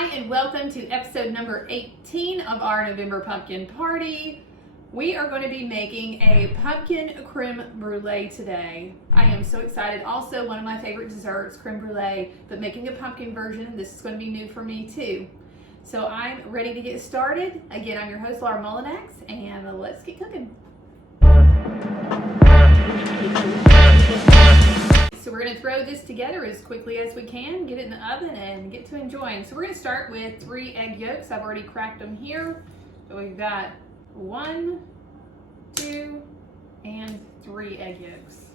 Hi, and welcome to episode number 18 of our November pumpkin party. We are going to be making a pumpkin creme brulee today. I am so excited. Also, one of my favorite desserts, creme brulee, but making a pumpkin version. This is going to be new for me too. So I'm ready to get started. Again, I'm your host, Laura Mullinax, and let's get cooking. So we're going to throw this together as quickly as we can, get it in the oven, and get to enjoying. So we're going to start with 3 egg yolks. I've already cracked them here. So we've got 1, 2, and 3 egg yolks.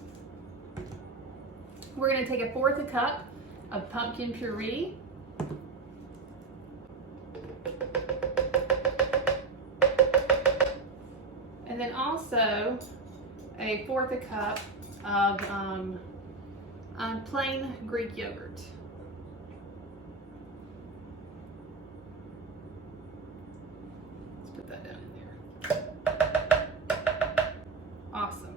We're going to take 1/4 cup of pumpkin puree. And then also 1/4 cup of plain Greek yogurt. Let's put that down in there. Awesome.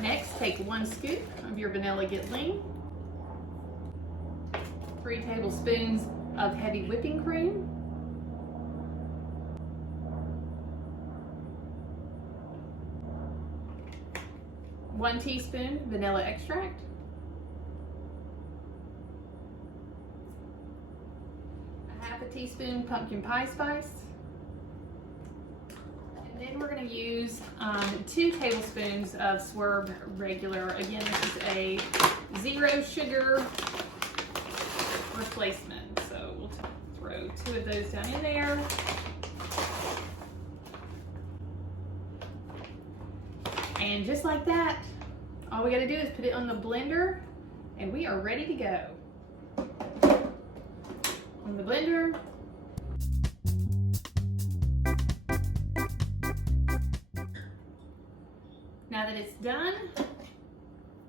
Next, take 1 scoop of your vanilla Ghitling, 3 tablespoons of heavy whipping cream, 1 teaspoon vanilla extract, 1/2 teaspoon pumpkin pie spice, and then we're going to use 2 tablespoons of Swerve regular. Again, this is a 0 sugar replacement, so we'll throw 2 of those down in there. And just like that, all we got to do is put it on the blender, and we are ready to go. On the blender. Now that it's done,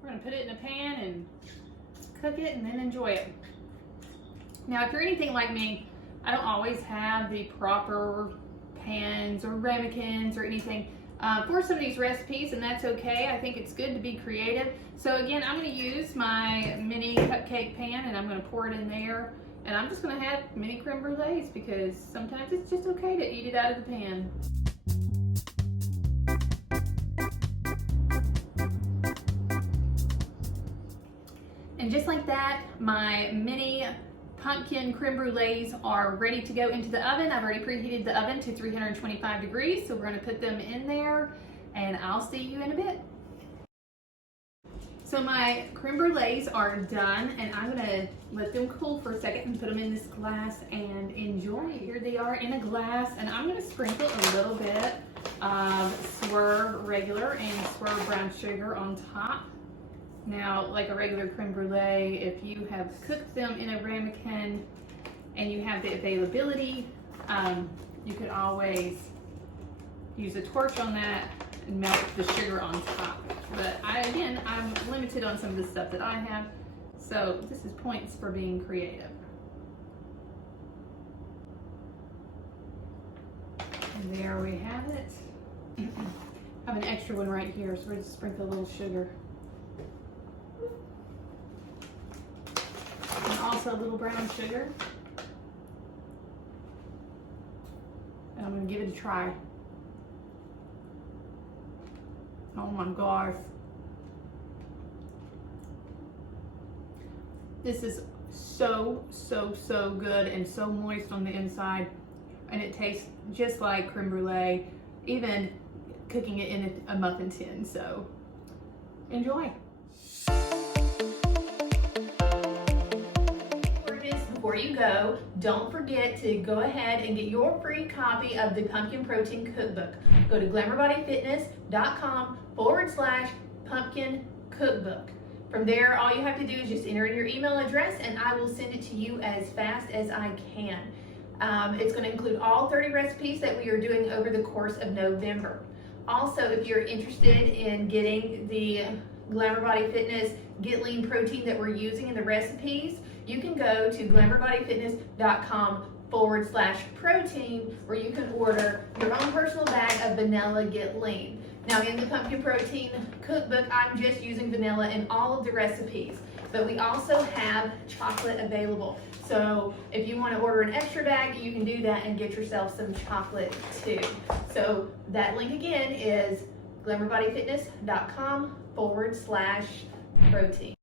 we're going to put it in a pan and cook it and then enjoy it. Now, if you're anything like me, I don't always have the proper pans or ramekins or anything for some of these recipes, and that's okay. I think it's good to be creative. So again, I'm going to use my mini cupcake pan, and I'm going to pour it in there, and I'm just going to have mini creme brulees because sometimes it's just okay to eat it out of the pan. And just like that, my mini pumpkin creme brulees are ready to go into the oven. I've already preheated the oven to 325 degrees, so we're going to put them in there, and I'll see you in a bit. So my creme brulees are done, and I'm going to let them cool for a second and put them in this glass and enjoy. Here they are in a glass, and I'm going to sprinkle a little bit of Swerve regular and Swerve brown sugar on top. Now, like a regular creme brulee, if you have cooked them in a ramekin and you have the availability, you could always use a torch on that and melt the sugar on top. But I'm limited on some of the stuff that I have, so this is points for being creative. And there we have it. I have an extra one right here, so we're just sprinkle a little sugar. And also a little brown sugar. And I'm going to give it a try. Oh my gosh. This is so good and so moist on the inside. And it tastes just like creme brulee, even cooking it in a muffin tin. So enjoy. Before you go, don't forget to go ahead and get your free copy of the Pumpkin Protein Cookbook. Go to glamourbodyfitness.com/pumpkin cookbook. From there, all you have to do is just enter in your email address, and I will send it to you as fast as I can. It's going to include all 30 recipes that we are doing over the course of November. Also, if you're interested in getting the Glamour Body Fitness Get Lean protein that we're using in the recipes, you can go to glamourbodyfitness.com/protein, where you can order your own personal bag of vanilla Get Lean. Now, in the Pumpkin Protein Cookbook, I'm just using vanilla in all of the recipes. but we also have chocolate available. So if you want to order an extra bag, you can do that and get yourself some chocolate too. So that link again is glamourbodyfitness.com/protein.